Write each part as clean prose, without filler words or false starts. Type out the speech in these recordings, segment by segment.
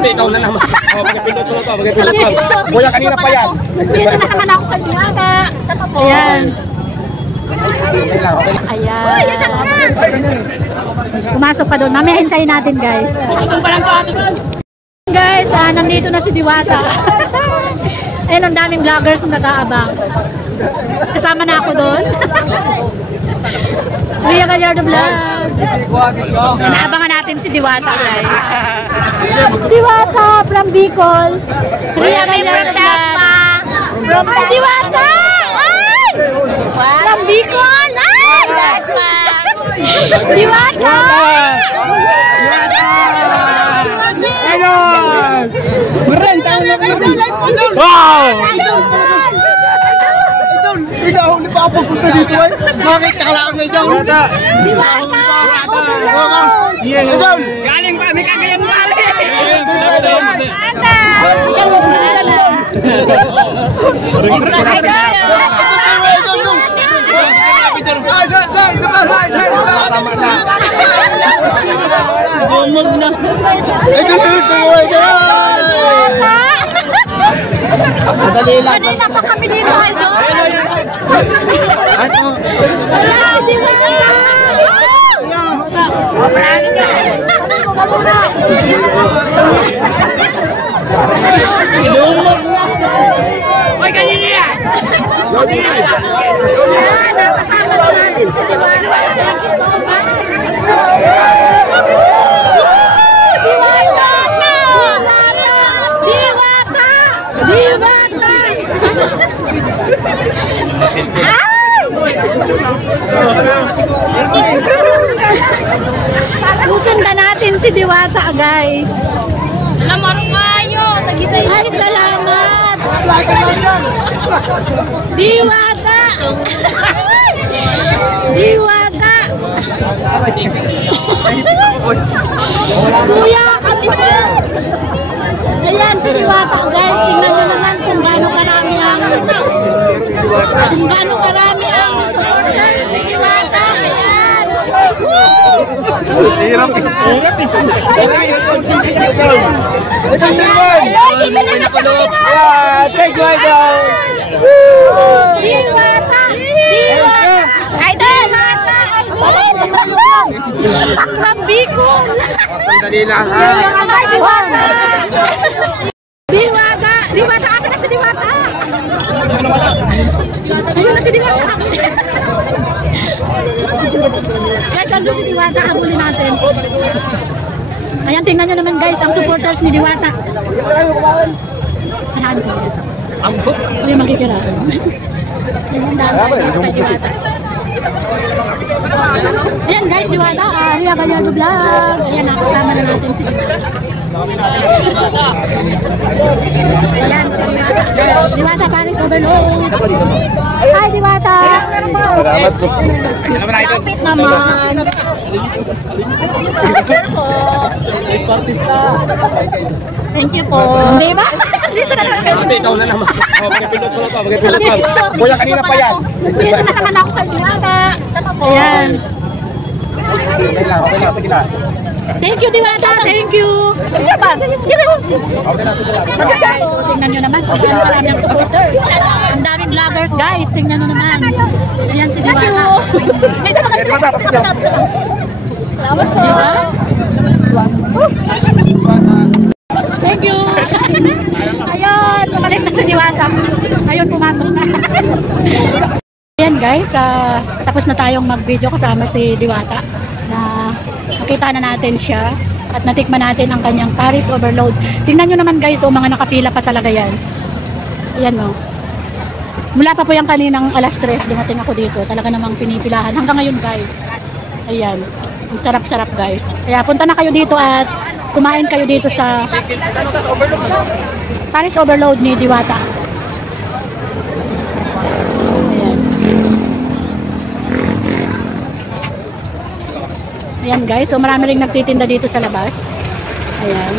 Ate, ikaw na naman. Magpipindot ko na to, magpipindot ko. Kuya, kanina pa yan. Dito na naman ako kay Diwata. Ayan. Ayan. Pumasok pa doon. Mamaya hintayin natin, guys. Guys, nandito na si Diwata. Ayun, ang daming vloggers na nag-aabang. Kasama na ako doon. Ria Gallardo Vlog. Inaabangan natin si Diwata, guys. Diwata from Bicol. Ria Gallardo Vlog. From Diwata! Ay! From Bicol! Ay! Diwata! Wow! Ikaw, hindi pa ako pagpunta dito eh. Bakit kakalaan nga ikaw? Ikaw! Galing pa, may kagayang bali! Kanina pa kami dito, ano? Wala si Diwata! Hoy, kanina yan! Nakasama na natin si Diwata. Thank you so much! Diwata! Diwata! Diwata! Susundan natin si Diwata, guys. Salamat kayo. Ay, salamat. Diwata. Diwata. Kuya, kami po. Ayan si Diwata, guys. Tingnan nyo naman kung gaano karami ang supporters ni Diwata. Ayan. Hirap eh. Thank you, Idol. Diwata. Diwata. Idol. Akram Bicol. Sandali lang ha. Diwata. Diwata. Asa na si Diwata? Ayun na si Diwata. Guys, andun si Diwata. Habulin natin. Ayan, tingnan nyo naman guys, ang supporters ni Diwata. Saan ko? Ambok? Hindi makikira. Ayan, dami kay Diwata. Ayan guys, Diwata. Ria Gallardo Vlog. Ayan, nakasama na natin si Diwata. Ayan, si Diwata. Diwata, Paris Overload. Hi, Diwata. Lapit naman. Thank you po. Di ba? Dito na naman. Ate, ikaw na naman. Magpipindot ko na to, magpipindot ko. Kuya, kanina pa yan. Dito na naman ako kay Diwata. Ayan. Okay na, sige na. Thank you, Diwata. Thank you. Okay na, sige na. Guys, tingnan nyo naman. Ang maraming supporters. Ang daming vloggers, guys. Tingnan nyo naman. Ayan si Diwata. Salamat po. Thank you. Ayun, umalis na si Diwata. Ayun, pumasok na. Ayan guys, tapos na tayong mag-video kasama si Diwata. Na nakita na natin siya at natikman natin ang kanyang Paris Overload. Tingnan nyo naman guys, mga nakapila pa talaga yan. Ayan o. Mula pa po yung kaninang alas 3, dumating ako dito. Talaga namang pinipilahan. Hanggang ngayon guys. Ayan. Ang sarap-sarap guys. Kaya punta na kayo dito at kumain kayo dito sa Paris Overload ni Diwata. Ayan. Ayan guys. So marami ring nagtitinda dito sa labas. Ayan.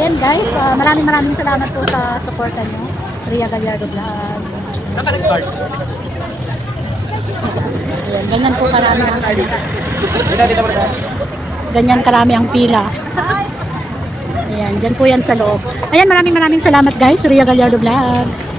Ayan guys. Maraming salamat po sa supportan nyo. Ria Gallardo Vlog. Saan ka nag-card? Ayan, ganyan po karami ang Dito, dito. ganyan karami ang pila. Ayan, dyan po yan sa loob. Ayan, maraming salamat guys. Ria Gallardo Vlog.